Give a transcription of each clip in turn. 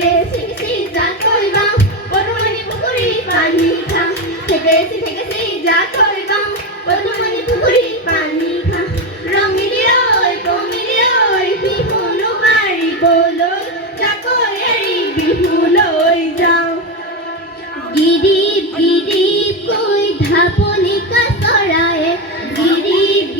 থেকেছি যা কইবা বর্ধমানে পুকুরি পানি খা থেকেছি যা কইবা বর্ধমানে পুকুরি পানি খা রঙিলি ওই বিহুলো মারি বলো যা করে বিহুলোই যাও গিরিব কই ধাপনি কাসরায়ে গিরিব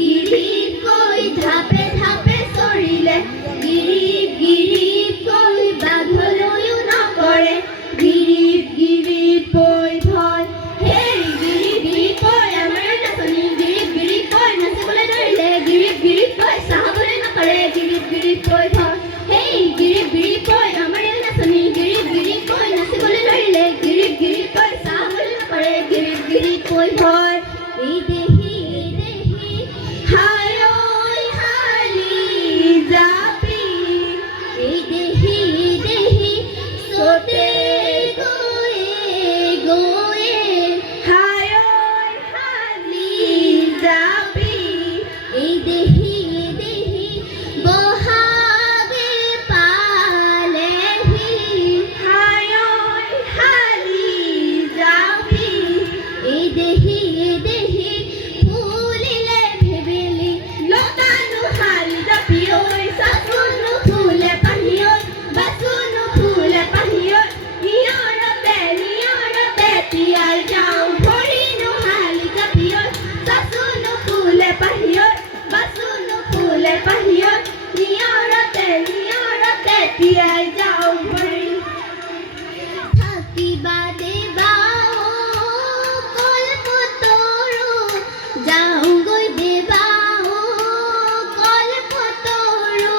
কই ধাপে ধাপে সরিলে গিরিব কই বাঘলয়ু না করে গিরিব কই ভয় হে গিরিব কই আমার নাচনি গিরিব কই নাচে বলে ধরিলে গিরিব কই সাহাবলে না করে গিরিব কই ভয় হে গিরিব কই আমার নাচনি গিরিব কই নাচে বলে ধরিলে গিরিব কই সাহাবলে না করে গিরিব কই ভয় এই দেহি হায় ওই হালি যাবি এই দেহি সোতে গোয়ে হায় ওই হালি যাবি এই দেহি বহাগে পালেহি হায় ওই হালি যাবি এই দেহি ফুলিলে ভেবেলি লতানো হালি যাবি ওই সাসুনো ফুলে পাহিয়ত বাসুনো ফুলে পাহিয়ত নিয়রতে তিয়ার যাও ভরিনো হালি যাবি ওই সাসুনো ফুলে পাহিয়ত বাসুনো ফুলে পাহিয়ত নিয়রতে তিয়ার যাও ভরি থাকিবা দেবাও কল্পতরু যাও গই দেবাও কল্পতরু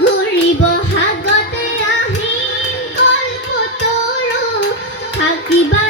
ঘুরিব হাগতে আহিম কল্পতরু থাকিবা